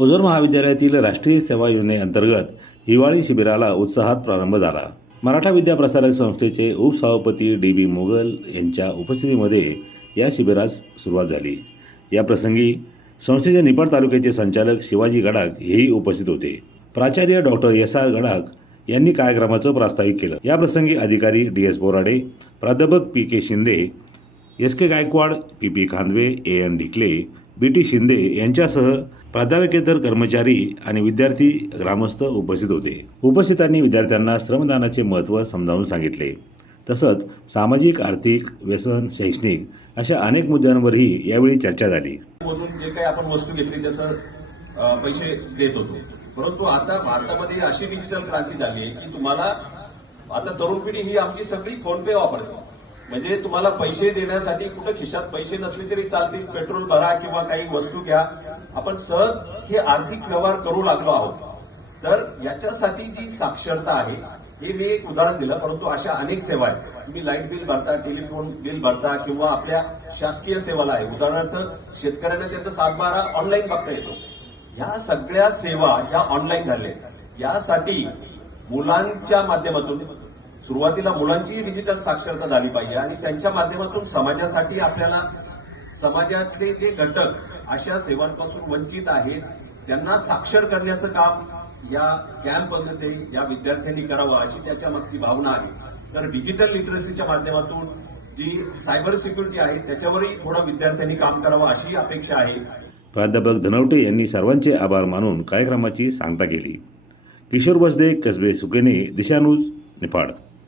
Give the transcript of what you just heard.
ओझर महाविद्यालयातील राष्ट्रीय सेवा योजनेअंतर्गत हिवाळी शिबिराला उत्साहात प्रारंभ झाला. मराठा विद्या प्रसारक संस्थेचे उपसभापती डी बी मोगल यांच्या उपस्थितीमध्ये या शिबिरास सुरुवात झाली. या प्रसंगी संस्थेचे निपाड तालुक्याचे संचालक शिवाजी गडाख हेही उपस्थित होते. प्राचार्य डॉक्टर एस आर गडाख यांनी कार्यक्रमाचं प्रास्ताविक केलं. या प्रसंगी अधिकारी डी एस बोराडे प्राध्यापक P K Shinde S K Gaikwad P P Khandve A N Dhikle B T Shinde यांच्यासह प्राध्यापकेतर कर्मचारी आणि विद्यार्थी ग्रामस्थ उपस्थित होते. उपस्थितांनी विद्यार्थ्यांना श्रमदानाचे महत्त्व समजावून सांगितले. तसंच सामाजिक आर्थिक व्यसन शैक्षणिक अशा अनेक मुद्द्यांवरही यावेळी चर्चा झाली. मधून जे काही आपण वस्तू घेतली त्याचं पैसे देत होतो. परंतु आता भारतामध्ये अशी डिजिटल क्रांती झाली आहे की तुम्हाला आता तरुण पिढी ही आमची सगळी फोन पे वापरते. म्हणजे तुम्हाला पैसे देण्यासाठी कुठं खिशात पैसे नसले तरी चालतील पेट्रोल भरा किंवा काही वस्तू घ्या. आपण सहज हे आर्थिक व्यवहार करू लागलो आहोत. तर याच्यासाठी जी साक्षरता आहे हे मी एक उदाहरण दिलं परंतु अशा अनेक सेवा आहेत. तुम्ही लाइट बिल भरता टेलिफोन बिल भरता किंवा आपल्या शासकीय सेवाला आहे. उदाहरणार्थ शेतकऱ्यांना त्याचा सातबारा ऑनलाईन बघता येतो. ह्या सगळ्या सेवा ह्या ऑनलाईन झाल्या. आहेत. यासाठी मुलांच्या माध्यमातून सुरुवातीला मुलांचीही डिजिटल साक्षरता झाली पाहिजे आणि त्यांच्या माध्यमातून समाजासाठी आपल्याला समाजातले जे घटक अशा सेवांपासून वंचित आहेत त्यांना साक्षर करण्याचं काम या कॅम्पमध्ये या विद्यार्थ्यांनी करावं अशी त्याच्या मागची भावना आहे. तर डिजिटल लिटरसीच्या माध्यमातून जी सायबर सिक्युरिटी आहे त्याच्यावरही थोडं विद्यार्थ्यांनी काम करावं अशी अपेक्षा आहे. प्राध्यापक धनवटे यांनी सर्वांचे आभार मानून कार्यक्रमाची सांगता केली. किशोर बसदे कसबे सुकेने दिशानूज निफाड.